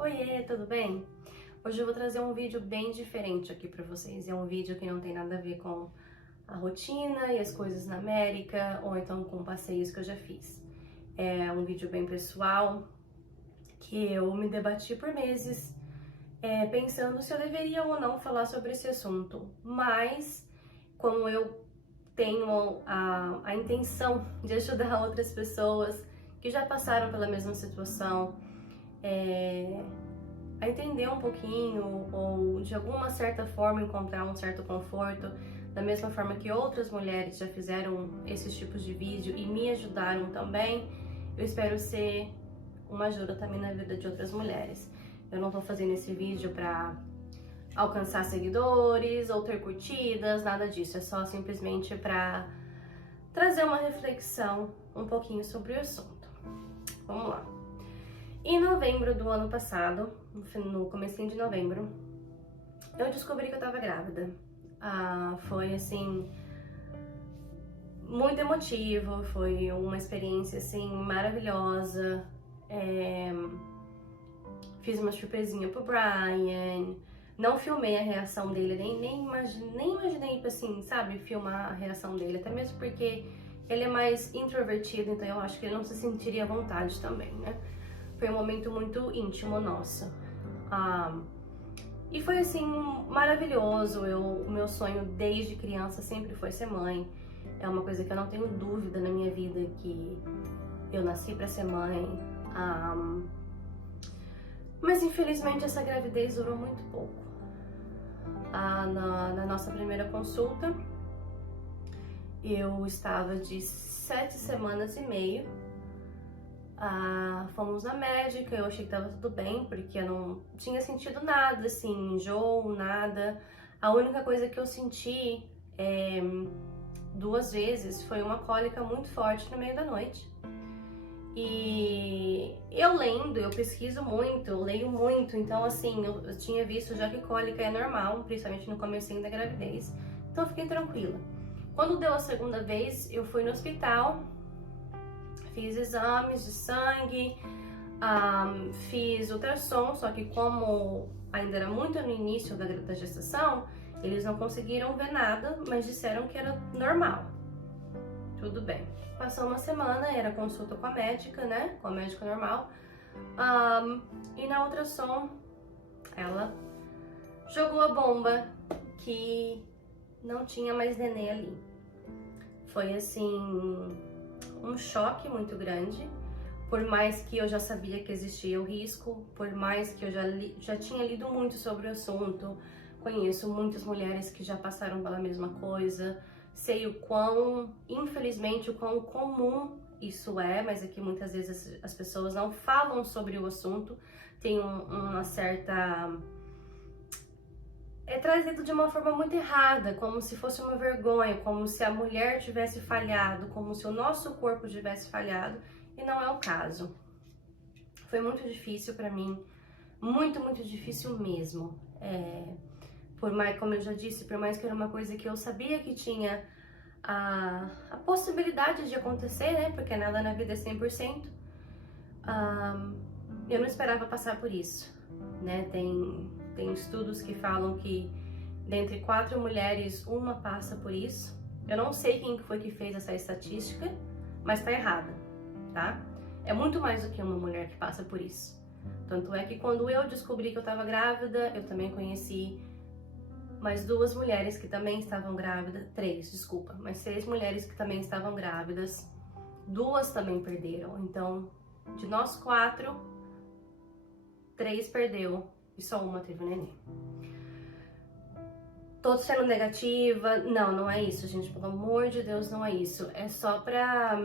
Oiê, tudo bem? Hoje eu vou trazer um vídeo bem diferente aqui pra vocês. É um vídeo que não tem nada a ver com a rotina e as coisas na América, ou então com passeios que eu já fiz. É um vídeo bem pessoal, que eu me debati por meses, pensando se eu deveria ou não falar sobre esse assunto. Mas, como eu tenho a intenção de ajudar outras pessoas que já passaram pela mesma situação, a entender um pouquinho ou de alguma certa forma encontrar um certo conforto, da mesma forma que outras mulheres já fizeram esses tipos de vídeo e me ajudaram também, eu espero ser uma ajuda também na vida de outras mulheres. Eu não tô fazendo esse vídeo pra alcançar seguidores ou ter curtidas, nada disso, é só simplesmente pra trazer uma reflexão um pouquinho sobre o assunto. Vamos lá. Em novembro do ano passado, no comecinho de novembro, eu descobri que eu tava grávida. Foi assim, muito emotivo, foi uma experiência assim maravilhosa. Fiz uma surpresinha pro Brian, não filmei a reação dele, nem imaginei, assim, sabe, filmar a reação dele, até mesmo porque ele é mais introvertido, então eu acho que ele não se sentiria à vontade também, né? Foi um momento muito íntimo nosso. E foi assim, maravilhoso. O meu sonho desde criança sempre foi ser mãe. É uma coisa que eu não tenho dúvida na minha vida, que eu nasci pra ser mãe. Mas infelizmente essa gravidez durou muito pouco. Na nossa primeira consulta, eu estava de 7 semanas e meio. Fomos na médica, eu achei que tava tudo bem, porque eu não tinha sentido nada, assim, enjoo, nada. A única coisa que eu senti 2 vezes foi uma cólica muito forte no meio da noite. E eu pesquiso muito, eu leio muito, então assim, eu tinha visto já que cólica é normal, principalmente no comecinho da gravidez, então eu fiquei tranquila. Quando deu a segunda vez, eu fui no hospital, fiz exames de sangue, fiz ultrassom, só que como ainda era muito no início da gestação, eles não conseguiram ver nada, mas disseram que era normal. Tudo bem. Passou uma semana, era consulta com a médica, né? Com a médica normal. E na ultrassom, ela jogou a bomba que não tinha mais nenê ali. Foi assim, um choque muito grande, por mais que eu já sabia que existia o risco, por mais que eu já tinha lido muito sobre o assunto, conheço muitas mulheres que já passaram pela mesma coisa, sei o quão, infelizmente, o quão comum isso é, mas é que muitas vezes as pessoas não falam sobre o assunto, tem uma certa... É trazido de uma forma muito errada, como se fosse uma vergonha, como se a mulher tivesse falhado, como se o nosso corpo tivesse falhado, e não é o caso. Foi muito difícil pra mim, muito, muito difícil mesmo. Por mais, como eu já disse, por mais que era uma coisa que eu sabia que tinha a possibilidade de acontecer, né, porque nada na vida é 100%, eu não esperava passar por isso, né, tem estudos que falam que dentre 4 mulheres, uma passa por isso. Eu não sei quem foi que fez essa estatística, mas tá errada, tá? É muito mais do que uma mulher que passa por isso. Tanto é que quando eu descobri que eu tava grávida, eu também conheci mais 2 mulheres que também estavam grávidas, 3, desculpa, mais 3 mulheres que também estavam grávidas, 2 também perderam. Então, de nós 4, 3 perdeu e só uma teve um neném. Tô sendo negativa? Não, não é isso, gente, pelo amor de Deus, não é isso. É só pra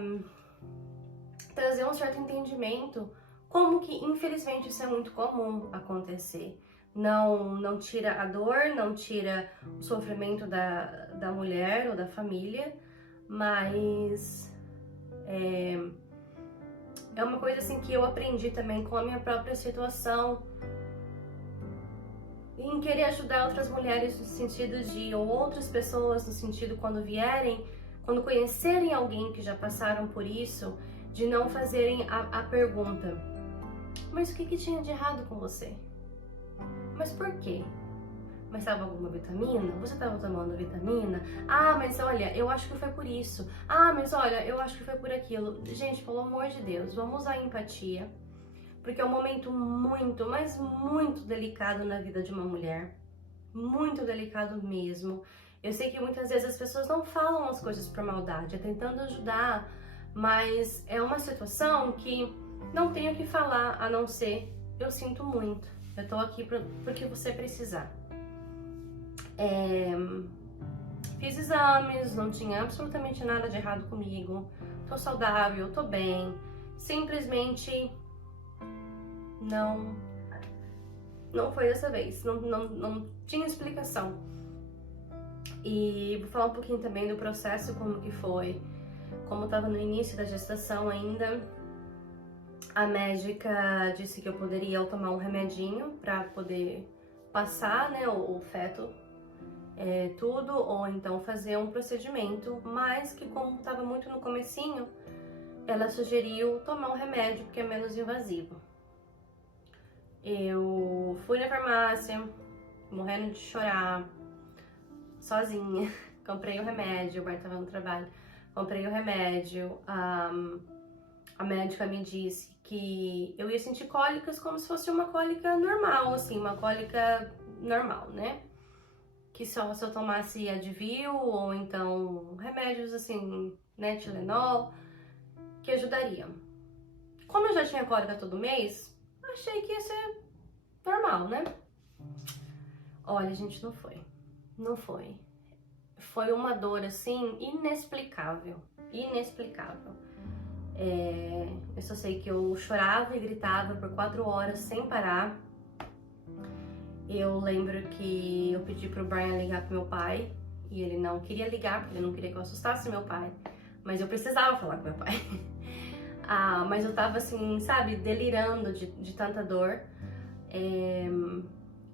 trazer um certo entendimento, como que infelizmente isso é muito comum acontecer. Não tira a dor, não tira o sofrimento da mulher ou da família, mas é uma coisa assim que eu aprendi também com a minha própria situação, em querer ajudar outras mulheres no sentido de, ou outras pessoas no sentido quando conhecerem alguém que já passaram por isso, de não fazerem a pergunta: Mas o que tinha de errado com você? Mas por quê? Mas estava alguma vitamina? Você estava tomando vitamina? Ah, mas olha, eu acho que foi por isso. Ah, mas olha, eu acho que foi por aquilo. Gente, pelo amor de Deus, vamos usar empatia. Porque é um momento muito, mas muito delicado na vida de uma mulher. Muito delicado mesmo. Eu sei que muitas vezes as pessoas não falam as coisas por maldade, é tentando ajudar, mas é uma situação que não tenho o que falar a não ser eu sinto muito. Eu tô aqui porque você precisar. Fiz exames, não tinha absolutamente nada de errado comigo, tô saudável, tô bem, simplesmente não foi dessa vez, não tinha explicação. E vou falar um pouquinho também do processo, como que foi, como tava no início da gestação ainda. A médica disse que eu poderia tomar um remedinho para poder passar, né, o feto, tudo, ou então fazer um procedimento, mas que como estava muito no comecinho, ela sugeriu tomar um remédio porque é menos invasivo. Eu fui na farmácia, morrendo de chorar, sozinha, comprei o remédio, o Bart estava no trabalho, comprei o remédio, a médica me disse que eu ia sentir cólicas como se fosse uma cólica normal, assim, uma cólica normal, né? Que só se eu tomasse Advil ou então remédios assim, né, Tilenol, que ajudariam. Como eu já tinha cólica todo mês, achei que ia ser normal, né? Olha, gente, não foi. Não foi. Foi uma dor, assim, inexplicável. Inexplicável. Eu só sei que eu chorava e gritava por 4 horas sem parar. Eu lembro que eu pedi pro Brian ligar pro meu pai e ele não queria ligar porque ele não queria que eu assustasse meu pai. Mas eu precisava falar com meu pai. Mas eu tava assim, sabe, delirando de tanta dor.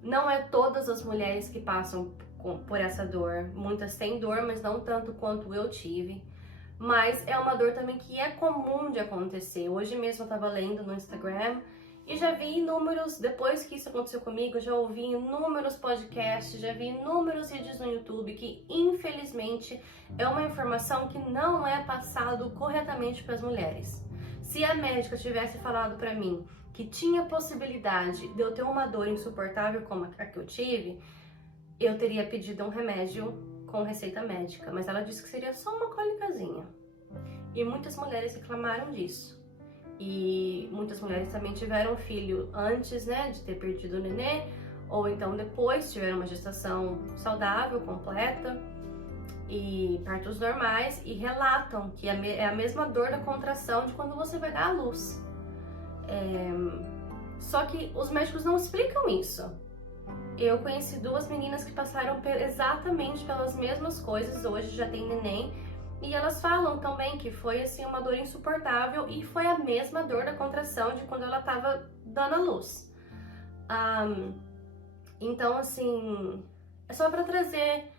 Não é todas as mulheres que passam por essa dor. Muitas têm dor, mas não tanto quanto eu tive. Mas é uma dor também que é comum de acontecer. Hoje mesmo eu tava lendo no Instagram e já vi inúmeros, depois que isso aconteceu comigo, eu já ouvi inúmeros podcasts, já vi inúmeros vídeos no YouTube que infelizmente é uma informação que não é passado corretamente para as mulheres. Se a médica tivesse falado para mim que tinha possibilidade de eu ter uma dor insuportável como a que eu tive, eu teria pedido um remédio com receita médica, mas ela disse que seria só uma cólicazinha. E muitas mulheres reclamaram disso. E muitas mulheres também tiveram filho antes, né, de ter perdido o nenê, ou então depois tiveram uma gestação saudável, completa, e partos normais, e relatam que é a mesma dor da contração de quando você vai dar à luz. Só que os médicos não explicam isso. Eu conheci 2 meninas que passaram exatamente pelas mesmas coisas, hoje já tem neném, e elas falam também que foi assim uma dor insuportável e foi a mesma dor da contração de quando ela estava dando à luz. Então assim, é só para trazer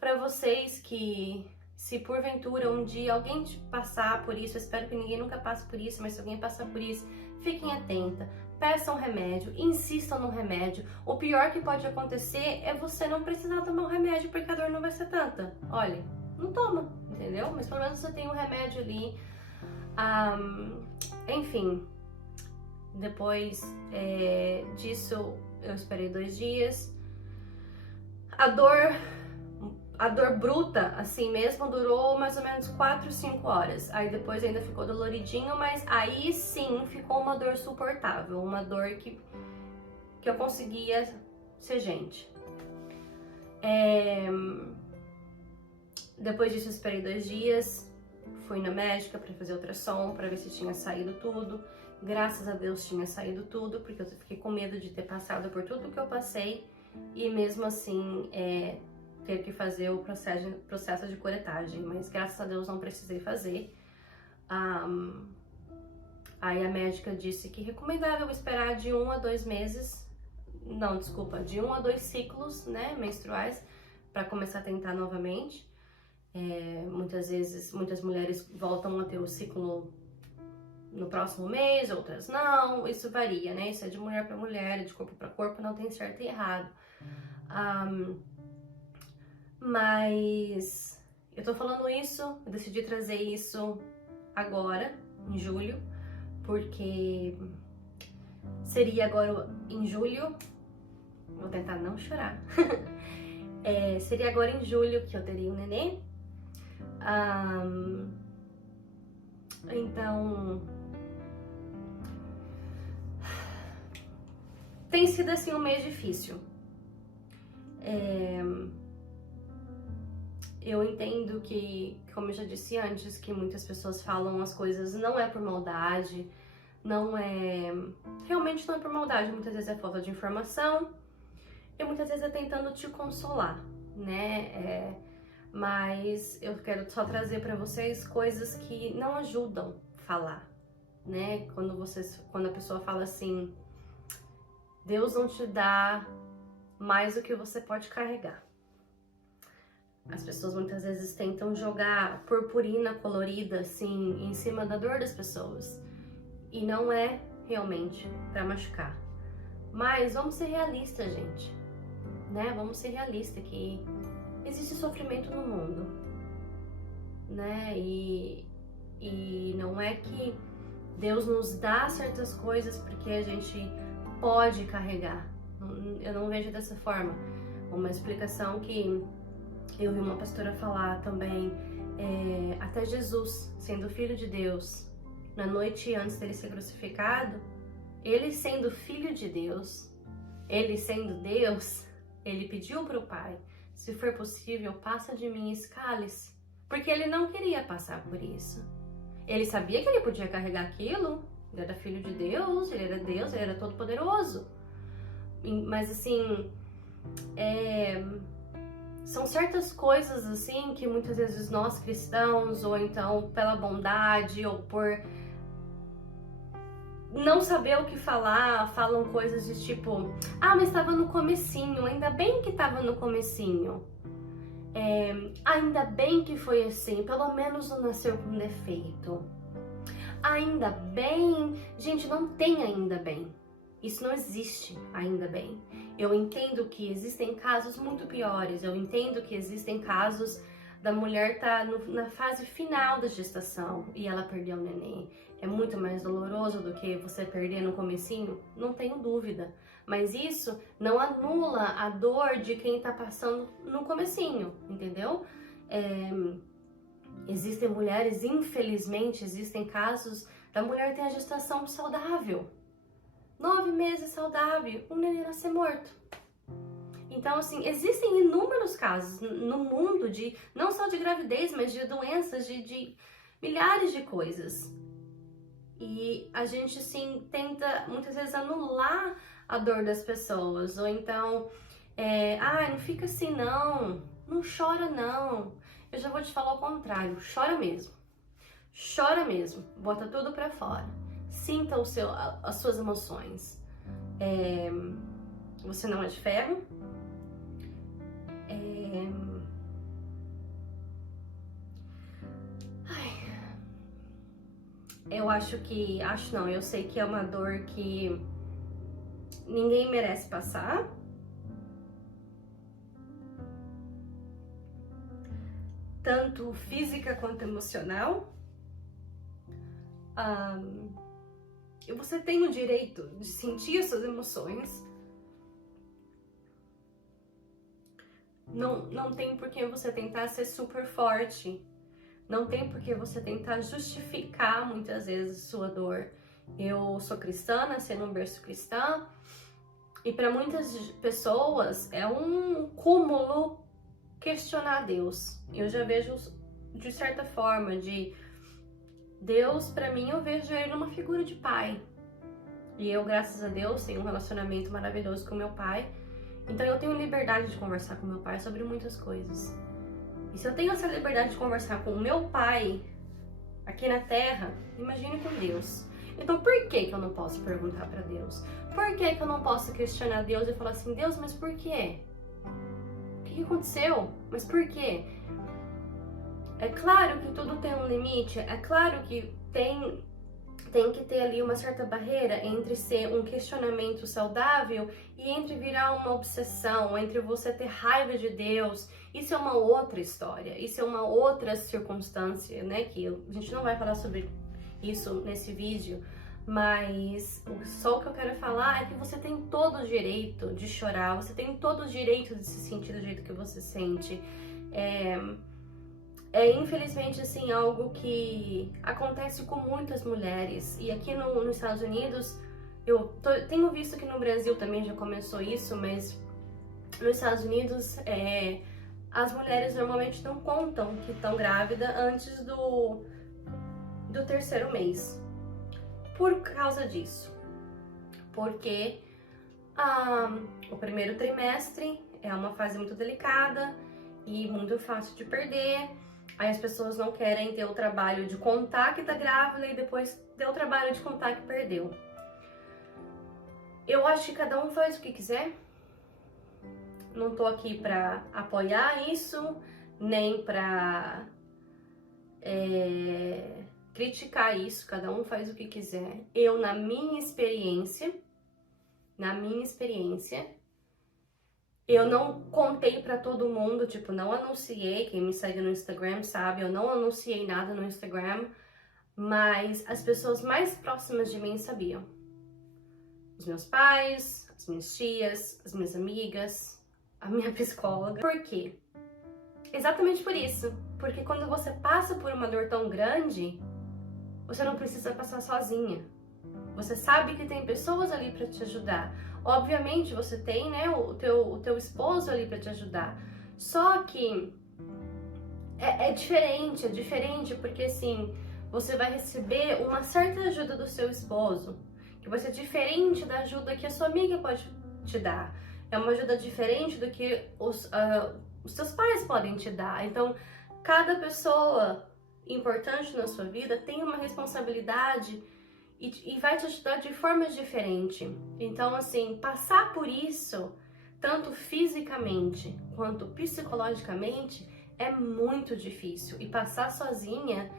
para vocês que se porventura um dia alguém passar por isso, eu espero que ninguém nunca passe por isso, mas se alguém passar por isso, fiquem atenta. Peçam remédio, insistam no remédio. O pior que pode acontecer é você não precisar tomar um remédio porque a dor não vai ser tanta. Olha, não toma, entendeu? Mas pelo menos você tem um remédio ali. Enfim, depois disso eu esperei 2 dias. A dor bruta, assim mesmo, durou mais ou menos 4, 5 horas. Aí depois ainda ficou doloridinho, mas aí sim ficou uma dor suportável. Uma dor que eu conseguia ser gente. Depois disso eu esperei 2 dias. Fui na médica para fazer ultrassom, para ver se tinha saído tudo. Graças a Deus tinha saído tudo, porque eu fiquei com medo de ter passado por tudo que eu passei. E mesmo assim, ter que fazer o processo de curetagem, mas graças a Deus não precisei fazer. Aí a médica disse que é recomendável esperar de 1 a 2 meses, não, desculpa, de 1 a 2 ciclos, né, menstruais, para começar a tentar novamente. Muitas vezes, muitas mulheres voltam a ter o ciclo no próximo mês, outras não, isso varia, né? Isso é de mulher para mulher, de corpo para corpo, não tem certo e errado. Mas eu tô falando isso, eu decidi trazer isso agora, em julho, porque seria agora em julho, vou tentar não chorar, seria agora em julho que eu teria um nenê. Então, tem sido assim um mês difícil. Eu entendo que, como eu já disse antes, que muitas pessoas falam as coisas não é por maldade, realmente não é por maldade, muitas vezes é falta de informação e muitas vezes é tentando te consolar, né? Mas eu quero só trazer para vocês coisas que não ajudam a falar, né? Quando a pessoa fala assim, Deus não te dá mais do que você pode carregar. As pessoas muitas vezes tentam jogar purpurina colorida assim em cima da dor das pessoas e não é realmente para machucar. Mas vamos ser realistas, gente, né? Vamos ser realistas que existe sofrimento no mundo, né? E não é que Deus nos dá certas coisas porque a gente pode carregar. Eu não vejo dessa forma. Uma explicação que eu vi uma pastora falar também, até Jesus, sendo filho de Deus, na noite antes dele ser crucificado, ele sendo filho de Deus, ele sendo Deus, ele pediu para o Pai, se for possível, passa de mim esse cálice, porque ele não queria passar por isso. Ele sabia que ele podia carregar aquilo, ele era filho de Deus, ele era todo poderoso. Mas assim, são certas coisas assim que muitas vezes nós cristãos, ou então pela bondade, ou por não saber o que falar, falam coisas de tipo, mas estava no comecinho, ainda bem que estava no comecinho. Ainda bem que foi assim, pelo menos não nasceu com defeito. Ainda bem, gente, não tem ainda bem. Isso não existe ainda bem. Eu entendo que existem casos muito piores, eu entendo que existem casos da mulher estar na fase final da gestação e ela perdeu o neném. É muito mais doloroso do que você perder no comecinho, não tenho dúvida. Mas isso não anula a dor de quem tá passando no comecinho, entendeu? Existem mulheres, infelizmente, existem casos da mulher ter a gestação saudável. 9 meses saudável, um neném nascer morto. Então, assim, existem inúmeros casos no mundo de, não só de gravidez, mas de doenças, de milhares de coisas. E a gente, assim, tenta muitas vezes anular a dor das pessoas. Ou então, não fica assim não chora não. Eu já vou te falar o contrário, chora mesmo. Chora mesmo, bota tudo pra fora. Sinta as suas emoções. Você não é de ferro. Eu sei que é uma dor que ninguém merece passar. Tanto física quanto emocional. E você tem o direito de sentir as suas emoções. Não tem por que você tentar ser super forte. Não tem por que você tentar justificar muitas vezes sua dor. Eu sou cristã, nasci num berço cristã. E para muitas pessoas é um cúmulo questionar Deus. Eu já vejo de certa forma de Deus, para mim, eu vejo ele uma figura de pai. E eu, graças a Deus, tenho um relacionamento maravilhoso com meu pai. Então eu tenho liberdade de conversar com meu pai sobre muitas coisas. E se eu tenho essa liberdade de conversar com o meu pai aqui na Terra, imagine com Deus. Então por que eu não posso perguntar para Deus? Por que eu não posso questionar Deus e falar assim, Deus, mas por quê? O que aconteceu? Mas por quê? É claro que tudo tem um limite, é claro que tem tem que ter ali uma certa barreira entre ser um questionamento saudável e entre virar uma obsessão, entre você ter raiva de Deus. Isso é uma outra história, isso é uma outra circunstância, né? Que a gente não vai falar sobre isso nesse vídeo, mas só o que eu quero falar é que você tem todo o direito de chorar, você tem todo o direito de se sentir do jeito que você sente. Infelizmente assim algo que acontece com muitas mulheres, e aqui nos Estados Unidos tenho visto que no Brasil também já começou isso, mas nos Estados Unidos as mulheres normalmente não contam que estão grávidas antes do terceiro mês. Por causa disso, porque o primeiro trimestre é uma fase muito delicada e muito fácil de perder. Aí as pessoas não querem ter o trabalho de contar que tá grávida e depois ter o trabalho de contar que perdeu. Eu acho que cada um faz o que quiser. Não tô aqui pra apoiar isso, nem pra criticar isso. Cada um faz o que quiser. Eu, na minha experiência, eu não contei pra todo mundo, tipo, não anunciei. Quem me segue no Instagram sabe, eu não anunciei nada no Instagram, mas as pessoas mais próximas de mim sabiam. Os meus pais, as minhas tias, as minhas amigas, a minha psicóloga. Por quê? Exatamente por isso. Porque quando você passa por uma dor tão grande, você não precisa passar sozinha. Você sabe que tem pessoas ali pra te ajudar. Obviamente você tem, né, o teu esposo ali para te ajudar. Só que é diferente porque assim, você vai receber uma certa ajuda do seu esposo, que vai ser diferente da ajuda que a sua amiga pode te dar. É uma ajuda diferente do que os seus pais podem te dar. Então, cada pessoa importante na sua vida tem uma responsabilidade e vai te ajudar de formas diferentes. Então, assim, passar por isso, tanto fisicamente quanto psicologicamente, é muito difícil. E passar sozinha,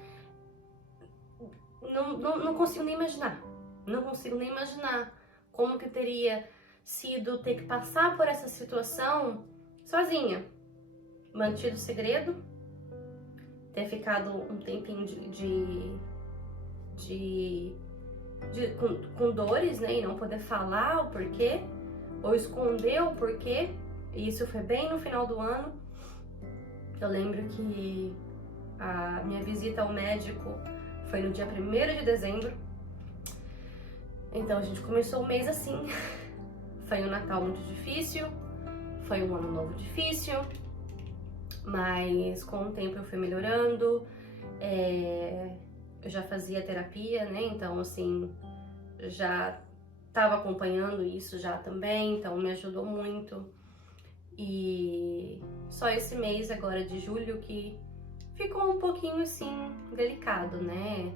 não consigo nem imaginar. Não consigo nem imaginar como que teria sido ter que passar por essa situação sozinha. Mantido o segredo, ter ficado um tempinho com dores, né, e não poder falar o porquê, ou esconder o porquê. E isso foi bem no final do ano. Eu lembro que a minha visita ao médico foi no dia 1º de dezembro. Então a gente começou o mês assim. Foi um Natal muito difícil, foi um Ano Novo difícil, mas com o tempo eu fui melhorando. Eu já fazia terapia, né? Então, assim, já estava acompanhando isso já também, então me ajudou muito. E só esse mês agora de julho que ficou um pouquinho, assim, delicado, né?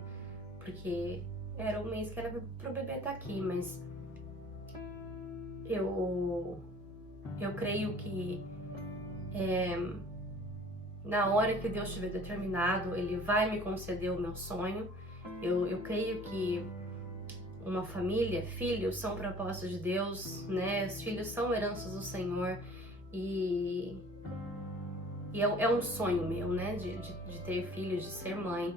Porque era o mês que era pro bebê estar aqui, mas eu creio que na hora que Deus tiver determinado, Ele vai me conceder o meu sonho. Eu creio que uma família, filhos são propósitos de Deus, né? Os filhos são heranças do Senhor e é um sonho meu, né? De ter filhos, de ser mãe.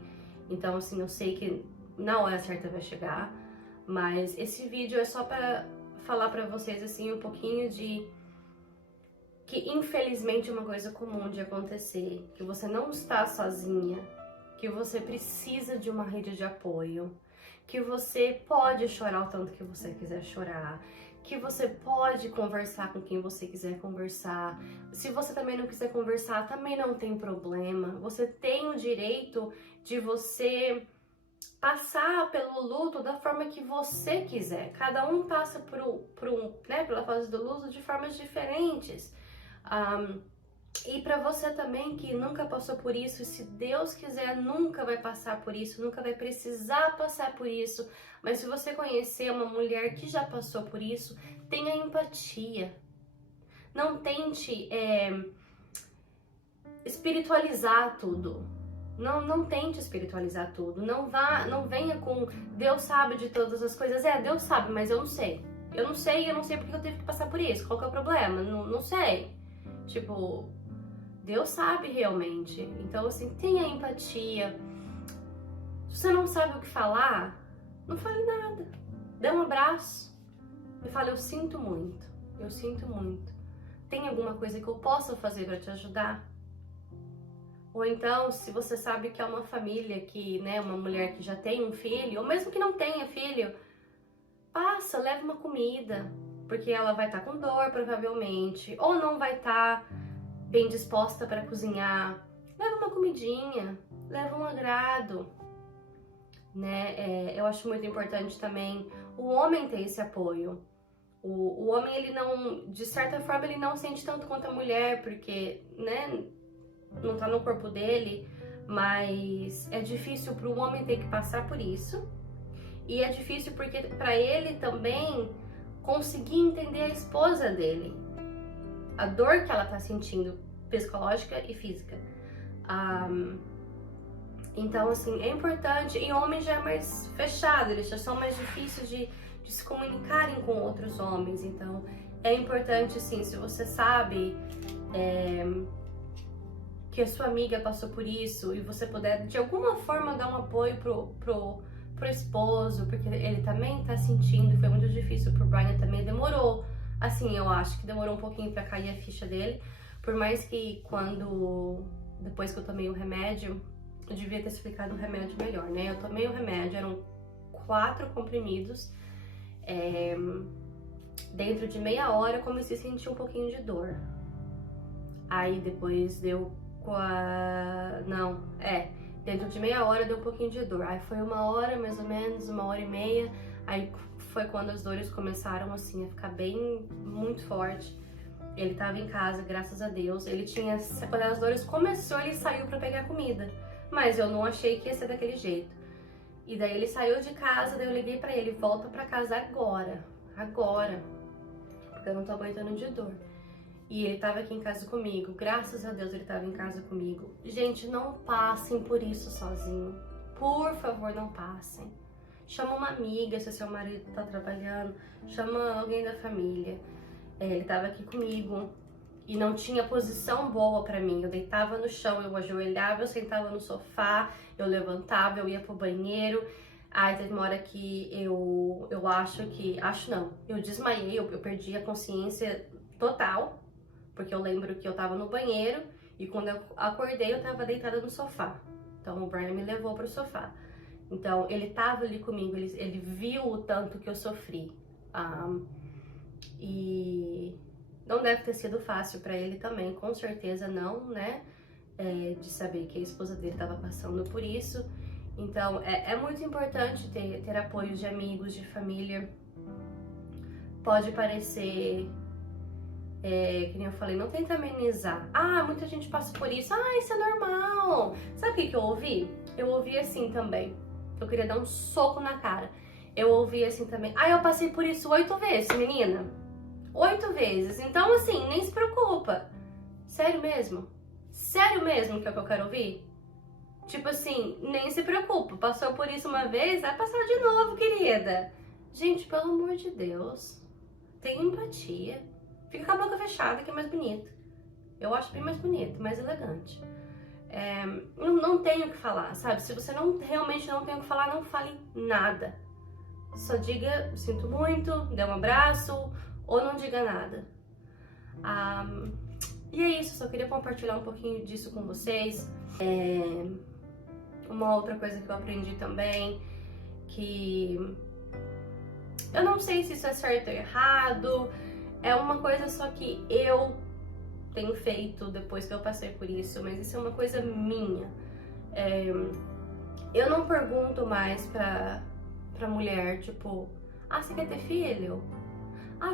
Então, assim, eu sei que na hora certa vai chegar, mas esse vídeo é só para falar para vocês, assim, um pouquinho de que infelizmente é uma coisa comum de acontecer, que você não está sozinha, que você precisa de uma rede de apoio, que você pode chorar o tanto que você quiser chorar, que você pode conversar com quem você quiser conversar. Se você também não quiser conversar, também não tem problema. Você tem o direito de você passar pelo luto da forma que você quiser. Cada um passa pela fase do luto de formas diferentes. E para você também que nunca passou por isso, se Deus quiser, nunca vai passar por isso, nunca vai precisar passar por isso. Mas se você conhecer uma mulher que já passou por isso, tenha empatia. Não tente espiritualizar tudo. Não tente espiritualizar tudo. Não venha com Deus sabe de todas as coisas. Deus sabe, mas eu não sei. Eu não sei porque eu tive que passar por isso. Qual que é o problema? Não sei. Tipo, Deus sabe realmente. Então, assim, tenha empatia. Se você não sabe o que falar, não fale nada. Dê um abraço e fale, eu sinto muito. Eu sinto muito. Tem alguma coisa que eu possa fazer para te ajudar? Ou então, se você sabe que é uma família que, né, uma mulher que já tem um filho, ou mesmo que não tenha filho, passa, leva uma comida, porque ela vai estar com dor, provavelmente, ou não vai estar bem disposta para cozinhar. Leva uma comidinha, leva um agrado, né? Eu acho muito importante também o homem ter esse apoio. O homem, ele não, de certa forma, ele não sente tanto quanto a mulher, porque, né, não tá no corpo dele, mas é difícil pro homem ter que passar por isso. E é difícil porque para ele também conseguir entender a esposa dele, a dor que ela tá sentindo, psicológica e física. Então, assim, é importante. E homem já é mais fechado, eles já são mais difíceis de se comunicarem com outros homens. Então, é importante, assim, se você sabe que a sua amiga passou por isso e você puder, de alguma forma, dar um apoio pro esposo, porque ele também tá sentindo, foi muito difícil pro Brian também, demorou, assim, eu acho que demorou um pouquinho pra cair a ficha dele, por mais que depois que eu tomei o remédio, eu devia ter explicado o remédio melhor, né? Eu tomei o remédio, eram 4 comprimidos, dentro de meia hora eu comecei a sentir um pouquinho de dor, aí depois deu dentro de meia hora deu um pouquinho de dor. Aí foi 1 hora, mais ou menos, 1h30. Aí foi quando as dores começaram, assim, a ficar muito forte. Ele tava em casa, graças a Deus. Quando as dores começou, ele saiu pra pegar comida. Mas eu não achei que ia ser daquele jeito. E daí ele saiu de casa, daí eu liguei pra ele, volta pra casa agora. Agora. Porque eu não tô aguentando de dor. E ele tava aqui em casa comigo, graças a Deus ele tava em casa comigo. Gente, não passem por isso sozinho. Por favor, não passem. Chama uma amiga se seu marido tá trabalhando, chama alguém da família. Ele tava aqui comigo e não tinha posição boa pra mim. Eu deitava no chão, eu ajoelhava, eu sentava no sofá, eu levantava, eu ia pro banheiro. Aí teve uma hora que eu desmaiei, eu perdi a consciência total. Porque eu lembro que eu tava no banheiro e quando eu acordei eu tava deitada no sofá. Então o Brian me levou pro sofá. Então ele tava ali comigo, ele viu o tanto que eu sofri. E não deve ter sido fácil pra ele também, com certeza não, né? De saber que a esposa dele tava passando por isso. Então é muito importante ter apoio de amigos, de família. Pode parecer... que nem eu falei, não tenta amenizar. Muita gente passa por isso. Isso é normal. Sabe o que eu ouvi? Eu ouvi assim também. Eu queria dar um soco na cara. Eu ouvi assim também. Eu passei por isso 8 vezes, menina. 8 vezes. Então, assim, nem se preocupa. Sério mesmo? Sério mesmo que é o que eu quero ouvir? Tipo assim, nem se preocupa. Passou por isso uma vez, vai passar de novo, querida. Gente, pelo amor de Deus. Tenha empatia. Fica com a boca fechada, que é mais bonito. Eu acho bem mais bonito, mais elegante. Não tenho o que falar, sabe? Se você realmente não tem o que falar, não fale nada. Só diga, sinto muito, dê um abraço, ou não diga nada. E é isso, só queria compartilhar um pouquinho disso com vocês. Uma outra coisa que eu aprendi também, que eu não sei se isso é certo ou errado, é uma coisa só que eu tenho feito depois que eu passei por isso, mas isso é uma coisa minha. Eu não pergunto mais pra mulher, tipo, você quer ter filho?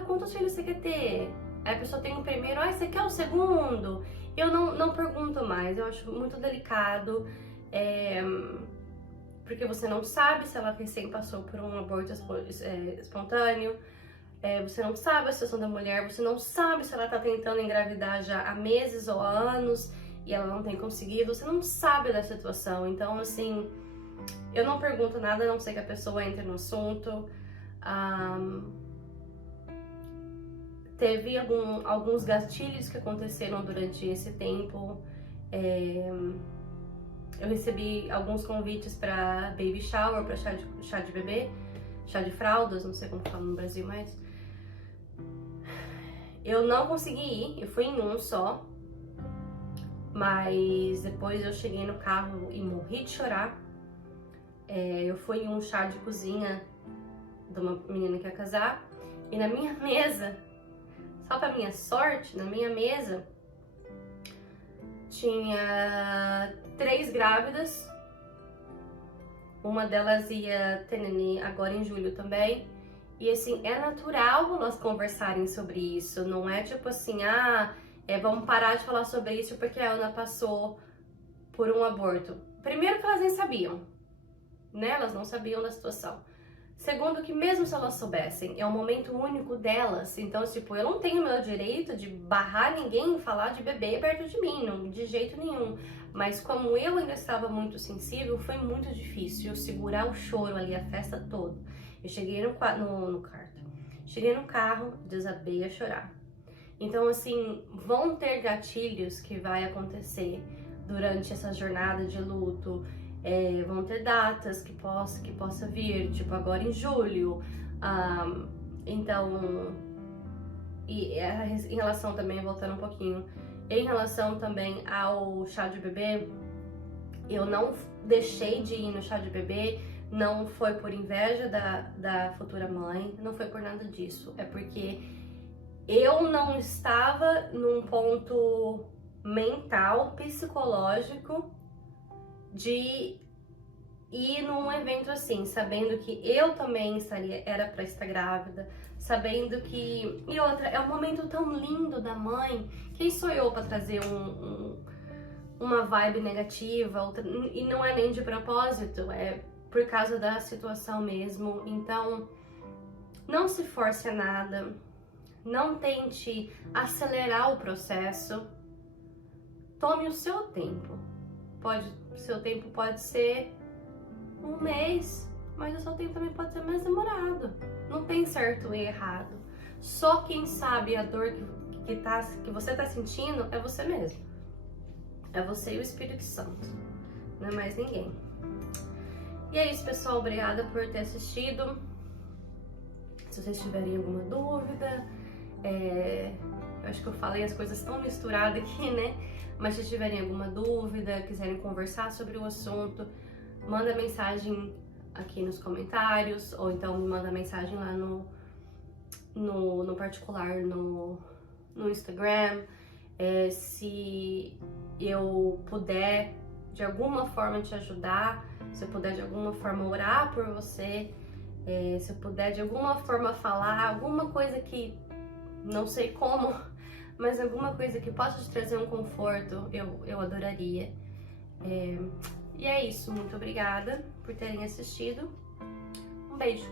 Quantos filhos você quer ter? Aí a pessoa tem o primeiro, você quer o segundo? Eu não pergunto mais, eu acho muito delicado, porque você não sabe se ela recém passou por um aborto espontâneo, você não sabe a situação da mulher, você não sabe se ela tá tentando engravidar já há meses ou há anos, e ela não tem conseguido, você não sabe da situação. Então, assim, eu não pergunto nada, a não ser que a pessoa entre no assunto. Teve alguns gatilhos que aconteceram durante esse tempo. Eu recebi alguns convites para baby shower, para chá de bebê, chá de fraldas, não sei como fala no Brasil, mas eu não consegui ir, eu fui em um só, mas depois eu cheguei no carro e morri de chorar. Eu fui em um chá de cozinha de uma menina que ia casar, e na minha mesa, só pra minha sorte, na minha mesa tinha 3 grávidas. Uma delas ia ter neném agora em julho também. E assim, é natural elas conversarem sobre isso. Não é tipo assim, vamos parar de falar sobre isso porque a Ana passou por um aborto. Primeiro que elas nem sabiam, né? Elas não sabiam da situação. Segundo, que mesmo se elas soubessem, é um momento único delas. Então, tipo, eu não tenho o meu direito de barrar ninguém em falar de bebê perto de mim, não, de jeito nenhum. Mas como eu ainda estava muito sensível, foi muito difícil eu segurar o choro ali, a festa toda. Eu cheguei no quarto, cheguei no carro, desabei a chorar. Então, assim, vão ter gatilhos que vai acontecer durante essa jornada de luto. Vão ter datas que possa vir, tipo agora em julho. Então, em relação também, voltando um pouquinho, em relação também ao chá de bebê, eu não deixei de ir no chá de bebê, não foi por inveja da futura mãe, não foi por nada disso, é porque eu não estava num ponto mental, psicológico, de ir num evento assim, sabendo que eu também era pra estar grávida, sabendo que... E outra, é um momento tão lindo da mãe, quem sou eu pra trazer uma vibe negativa, e não é nem de propósito, é por causa da situação mesmo. Então, não se force a nada, não tente acelerar o processo, tome o seu tempo. O seu tempo pode ser um mês, mas o seu tempo também pode ser mais demorado. Não tem certo e errado. Só quem sabe a dor que você tá sentindo é você mesmo. É você e o Espírito Santo. Não é mais ninguém. E é isso, pessoal. Obrigada por ter assistido. Se vocês tiverem alguma dúvida, eu acho que eu falei as coisas tão misturadas aqui, né? Mas se tiverem alguma dúvida, quiserem conversar sobre o assunto, manda mensagem aqui nos comentários, ou então me manda mensagem lá no particular no Instagram. Se eu puder de alguma forma te ajudar, se eu puder de alguma forma orar por você, se eu puder de alguma forma falar alguma coisa que não sei como, mas alguma coisa que possa te trazer um conforto, eu adoraria. E é isso, muito obrigada por terem assistido. Um beijo!